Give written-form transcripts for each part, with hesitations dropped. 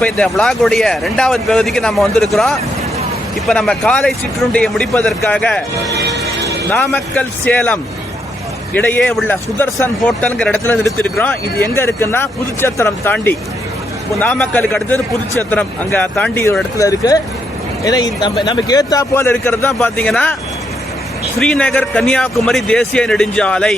இப்போ இந்த விளாகுடைய 2வது பகுதிக்கு நம்ம வந்திருக்கிறோம். இப்போ நம்ம காலை சிற்றுண்டியை முடிப்பதற்காக நாமக்கல் சேலம் இடையே உள்ள சுதர்சன் ஹோட்டல்ங்கிற இடத்துல நிறுத்திருக்கிறோம். இது எங்கே இருக்குன்னா புதுச்சத்திரம் தாண்டி, நாமக்கலுக்கு அடுத்தது புதுச்சத்திரம், அங்கே தாண்டி ஒரு இடத்துல இருக்கு. ஏன்னா நமக்கு ஏத்தா போல இருக்கிறது தான் பார்த்தீங்கன்னா ஸ்ரீநகர் கன்னியாகுமரி தேசிய நெடுஞ்சாலை.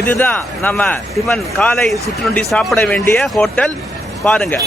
இதுதான் நம்ம டிஃபன் காலை சிற்றுண்டி சாப்பிட வேண்டிய ஹோட்டல். பாருங்க,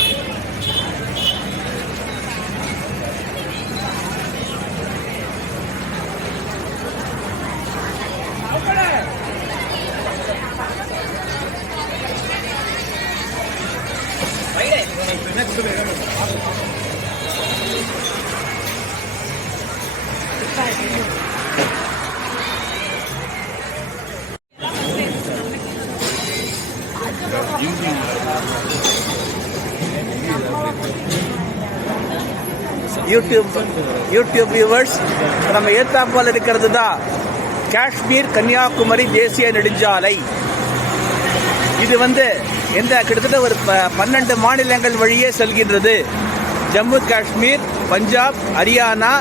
யூடியூப் வியூவர்ஸ், நம்ம ஏத்தாப்போல் இருக்கிறது தான் காஷ்மீர் கன்னியாகுமரி தேசிய நெடுஞ்சாலை. இது கிட்டத்தட்ட ஒரு 12 மாநிலங்கள் வழியே செல்கின்றது. ஜம்மு காஷ்மீர், பஞ்சாப், ஹரியானா,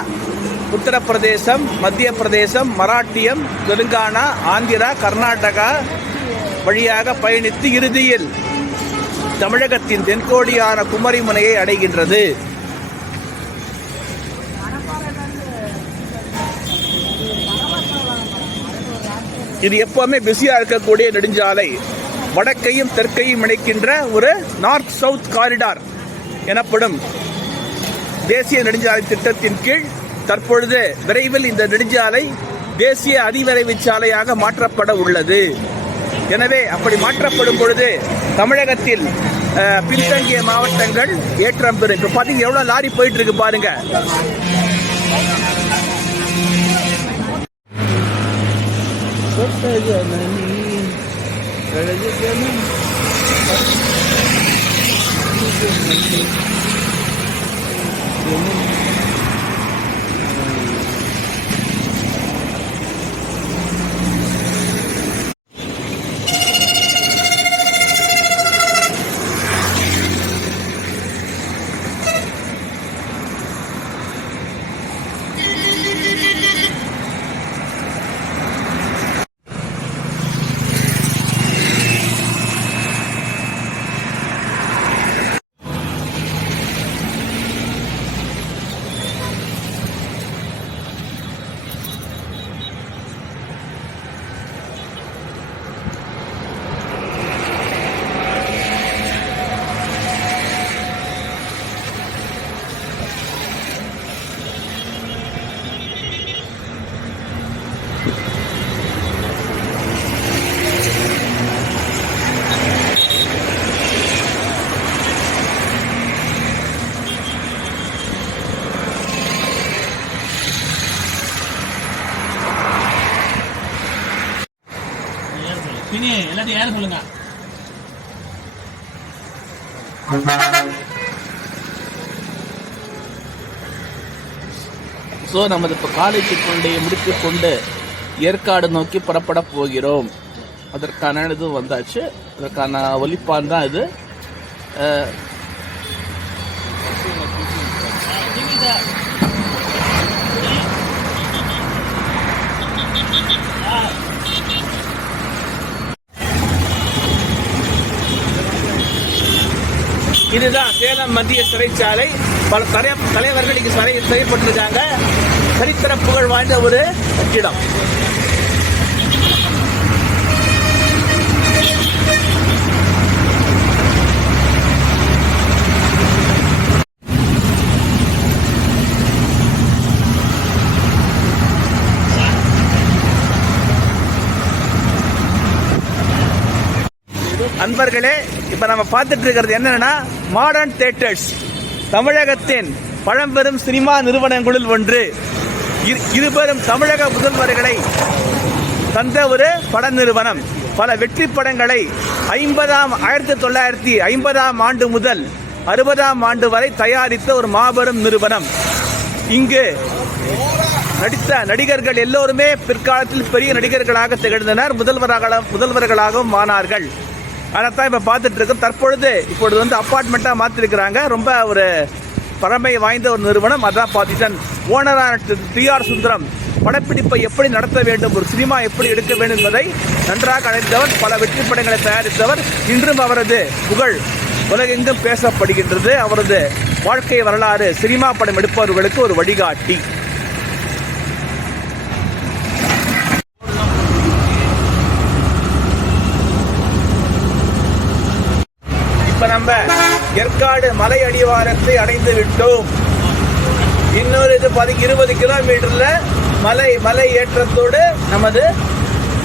உத்தரப்பிரதேசம், மத்திய பிரதேசம், மராட்டியம், தெலுங்கானா, ஆந்திரா, கர்நாடகா வழியாக பயணித்து இறுதியில் தமிழகத்தின் தென்கோடியான குமரிமுனையை அடைகின்றது. இது எப்பவுமே பிஸியா இருக்கக்கூடிய நெடுஞ்சாலை. வடக்கையும் தெற்கையும் இணைக்கின்ற ஒரு நார்த் சவுத் காரிடார் எனப்படும் தேசிய நெடுஞ்சாலை திட்டத்தின் கீழ் தற்பொழுது விரைவில் இந்த நெடுஞ்சாலை தேசிய அதிவிரைவு சாலையாக மாற்றப்பட உள்ளது. எனவே அப்படி மாற்றப்படும் பொழுது தமிழகத்தில் பின்தங்கிய மாவட்டங்கள் ஏற்றம் பெறும். இப்போ பார்த்தீங்க எவ்வளோ லாரி போயிட்டு இருக்கு பாருங்க. எல்லாத்தையும் யாரும் சொல்லுங்க. நமது இப்ப காலை சிற்றுண்டியை முடித்துக் கொண்டு ஏற்காடு நோக்கி புறப்பட போகிறோம். அதற்கான இது வந்தாச்சு. அதற்கான ஒலிப்பான் தான் இது. இதுதான் சேலம் மத்திய சிறைச்சாலை. பல தலைவர்கள் இங்கு செய்யப்பட்டிருக்காங்க. சரித்திர புகழ் வாய்ந்த ஒரு கட்டிடம். அன்பர்களே, இப்ப நம்ம பார்த்துட்டு இருக்கிறது என்னன்னா மாடர்ன் தியேட்டர்ஸ், தமிழகத்தின் பழம்பெரும் சினிமா நிறுவனங்களில் ஒன்று. இருபெரும் தமிழக முதல்வர்களை தந்த ஒரு பட நிறுவனம். பல வெற்றி படங்களை 1950 ஆண்டு முதல் 1960ஆம் ஆண்டு வரை தயாரித்த ஒரு மாபெரும் நிறுவனம். இங்கு நடித்த நடிகர்கள் எல்லோருமே பிற்காலத்தில் பெரிய நடிகர்களாக திகழ்ந்தனர், முதல்வர்களாகவும் ஆனார்கள். அதைத்தான் இப்ப பார்த்துட்டு இருக்கோம். இப்பொழுது வந்து அப்பார்ட்மெண்ட்டா மாத்திருக்கிறாங்க. ரொம்ப ஒரு பழமை வாய்ந்த ஒரு நிறுவனம். அதான் பார்த்துட்டேன். ஓனரான T.R. சுந்தரம் படப்பிடிப்பை எப்படி நடத்த வேண்டும், ஒரு சினிமா எப்படி எடுக்க வேண்டும் என்பதை நன்றாக அடைந்தவர், பல வெற்றி படங்களை தயாரித்தவர். இன்றும் அவரது புகழ் உலகெங்கும் பேசப்படுகின்றது. அவரது வாழ்க்கை வரலாறு சினிமா படம் எடுப்பவர்களுக்கு ஒரு வழிகாட்டி. இப்ப நம்ம ஏற்காடு மலை அடிவாரத்தை அடைந்து விட்டோம். இன்னொரு 20 கிலோமீட்டர்ல மலை ஏற்றத்தோடு நமது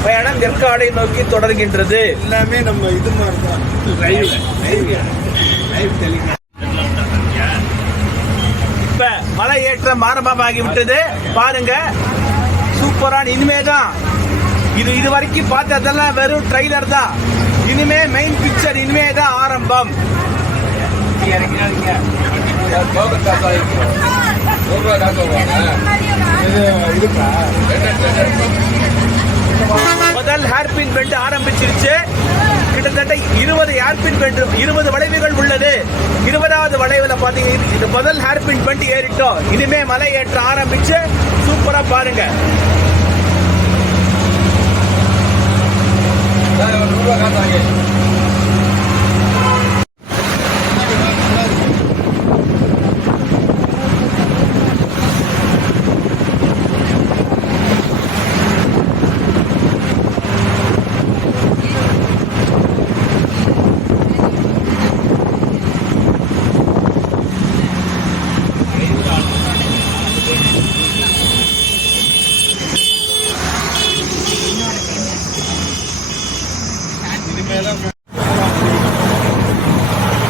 பயணம் ஏற்காடை நோக்கி தொடர்கின்றது. எல்லாமே நம்ம இது மாதிரி தான். இப்ப மலை ஏற்றம் ஆரம்பமாகிவிட்டது. பாருங்க, சூப்பரான. இனிமேதான் இது வரைக்கும் பார்த்ததெல்லாம் வெறும் ட்ரைலர் தான். இனிமே மெயின் பிக்சர், இனிமேதான் ஆரம்பம். முதல் ஹேர்பின் பெண்ட் ஆரம்பிச்சிருச்சு. கிட்டத்தட்ட 20 ஹேர்பின் பெண்ட், 20 வளைவுகள் உள்ளது. 20வது வளைவுல பாத்தீங்கன்னா இது முதல் ஹேர்பின் பெண்ட் ஏறிட்டோம். இனிமே மலை ஏற்ற ஆரம்பிச்சு சூப்பரா பாருங்க.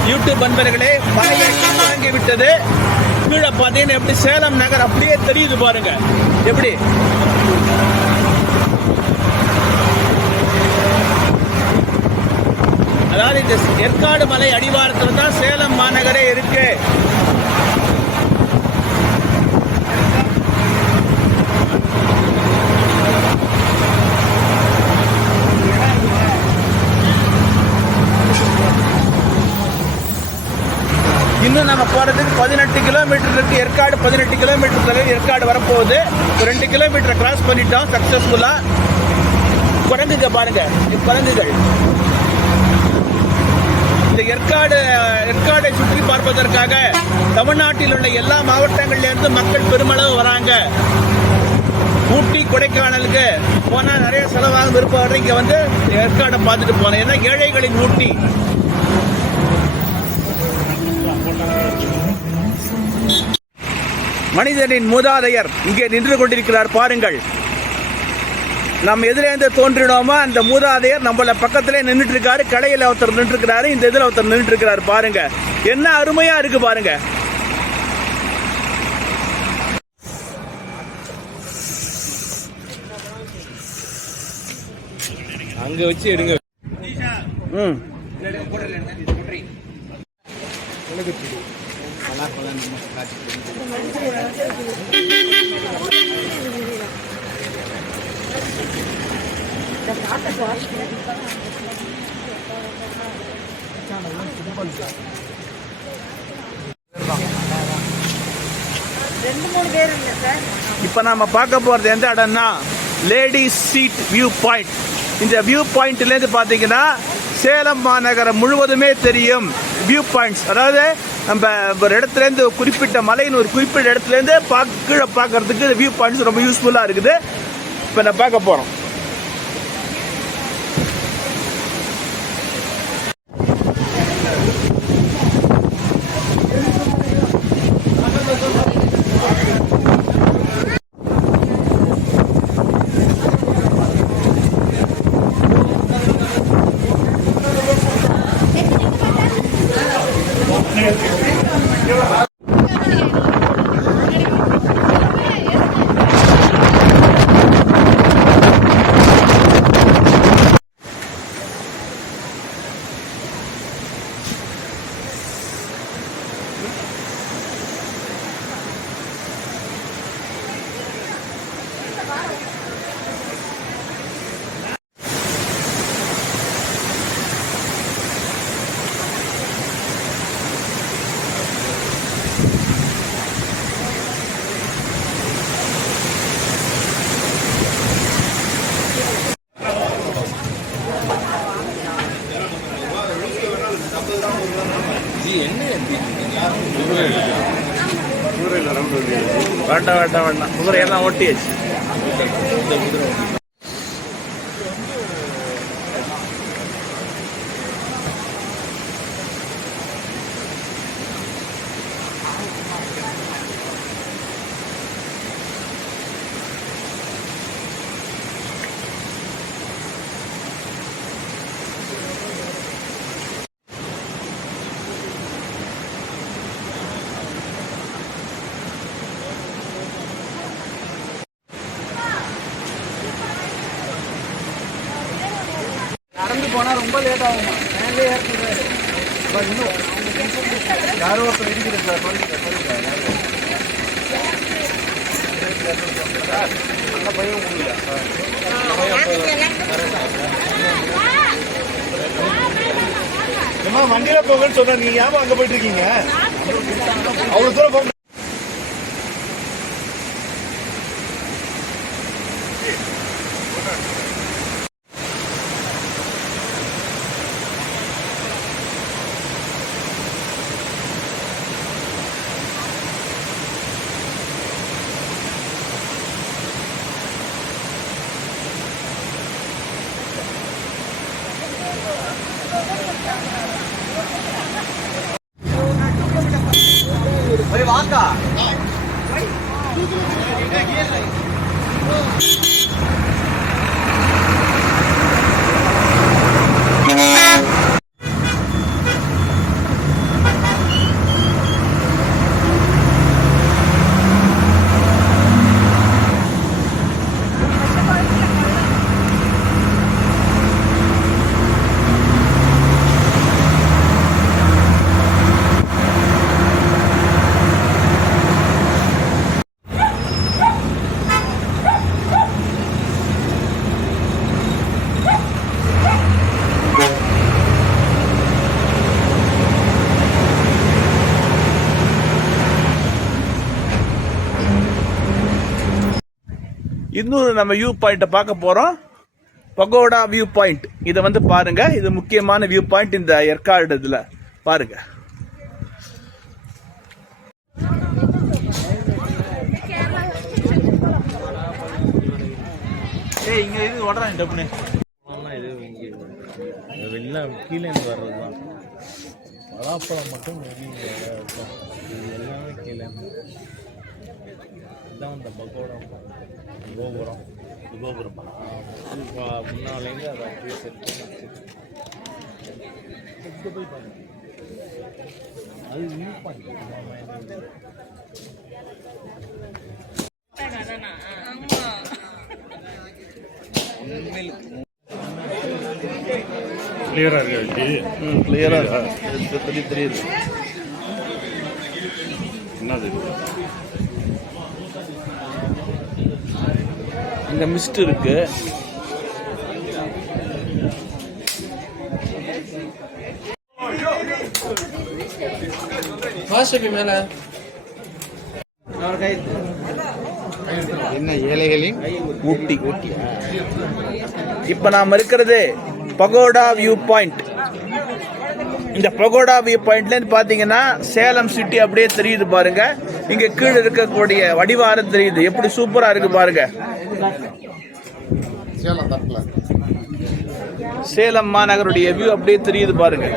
யூடியூப் நண்பர்களே, மலையேற்றம் தொடங்கிவிட்டது. கீழே பார்த்தீங்கன்னா எப்படி சேலம் நகர் அப்படியே தெரியுது பாருங்க. எப்படி அதாவது இந்த ஏற்காடு மலை அடிவாரத்தில் தான் சேலம் மாநகரே இருக்கு. இன்னும் நம்ம போறதுக்கு 18 கிலோமீட்டர் இருக்கு. ஏற்காடு 18 கிலோமீட்டர் தொலைவில் ஏற்காடு வரப்போகுது. 2 கிலோமீட்டர் கிராஸ் பண்ணிட்டோம் சக்சஸ்ஃபுல்லா. குரங்குங்க பாருங்க, குரங்குகள். இந்த ஏற்காடை சுற்றி பார்ப்பதற்காக தமிழ்நாட்டில் உள்ள எல்லா மாவட்டங்கள்ல இருந்து மக்கள் பெருமளவு வராங்க. ஊட்டி கொடைக்கானலுக்கு போனா நிறைய செலவாக இருப்பவர்கள் இங்க வந்து ஏற்காடை பார்த்துட்டு போனேன். ஏன்னா ஏழைகளின் ஊட்டி. மனிதனின் மூதாதையர் இங்கே நின்று கொண்டிருக்கிறார் பாருங்கள். நம்ம எதிரேந்து தோன்றினோமா அந்த மூதாதையர் நம்மள பக்கத்திலே நின்றுட்டு இருக்காரு. கடையில ஒருத்தர் நின்று இருக்காரு, இந்த இதுல ஒருத்தர் நின்றுட்டு இருக்காரு பாருங்க. என்ன அருமையா இருக்கு பாருங்க. அங்க வச்சு எடுங்க. இப்ப நாம பார்க்க போறது எந்த இடம்னா லேடிஸ் சீட் வியூ பாயிண்ட். இந்த வியூ பாயிண்ட்ல இருந்து பாத்தீங்கன்னா சேலம் மாநகரம் முழுவதுமே தெரியும். வியூ பாயிண்ட்ஸ், அதாவது நம்ம ஒரு இடத்துல இருந்து குறிப்பிட்ட மலையின் ஒரு குறிப்பிட்ட இடத்துல இருந்து கீழே பார்க்கறதுக்கு வியூ பாயிண்ட்ஸ் ரொம்ப யூஸ்ஃபுல்லா இருக்குது. இப்ப நான் பார்க்க போறோம். வேண்டாம் வேண்டாம் வேண்டாம், குதிரையெல்லாம் ஓட்டியாச்சு. நடந்து போனால் ரொம்ப லேட் ஆகுமா? மேலே ஏற்கிறது இன்னும் யாரோ ஒருத்தர் இருக்கிறது சார். அந்த பையன் முடியல. வண்டியில போங்கன்னு சொன்னா நீங்க ஏன் அங்க போயிட்டு இருக்கீங்க? அவ்வளவு தூரம் போங்க. வாக்கா இன்னொரு நம்ம வியூ பாயிண்ட்டை பார்க்க போகிறோம். Pagoda view point. இதை வந்து பாருங்க, இது முக்கியமான வியூ பாயிண்ட் இந்த ஏற்காடு. இதில் பாருங்க, இங்க இது ஓடுறான் டப்புனு. இது எல்லாம் கீழே வர்றது தான். பலாப்பழம் மட்டும் இது எல்லாமே கீழே. இதுதான் இந்த பக்கோடா கோபுரம். கோபுரம் முன்னாலேருந்து அதை அப்படியே செட் பண்ணி போய் பாருங்க. அது வியூ பாயிண்ட். கிளியரா இருக்கு. கிளியரா இருக்கு. தெரியுது. என்னது அங்க மிஸ்ட் இருக்கு. மேல என்ன ஏழைகளின் ஊட்டி. இப்ப நாம இருக்கிறது பகோடா வியூ பாயிண்ட். இந்த பகோடா வியூ பாயிண்ட்ல பாத்தீங்கன்னா சேலம் சிட்டி அப்படியே தெரியுது பாருங்க. இங்க கீழே இருக்கக்கூடிய வடிவாரம் தெரியுது. எப்படி சூப்பரா இருக்கு பாருங்க. சேலம் மாநகருடைய வியூ அப்படியே தெரியுது பாருங்க.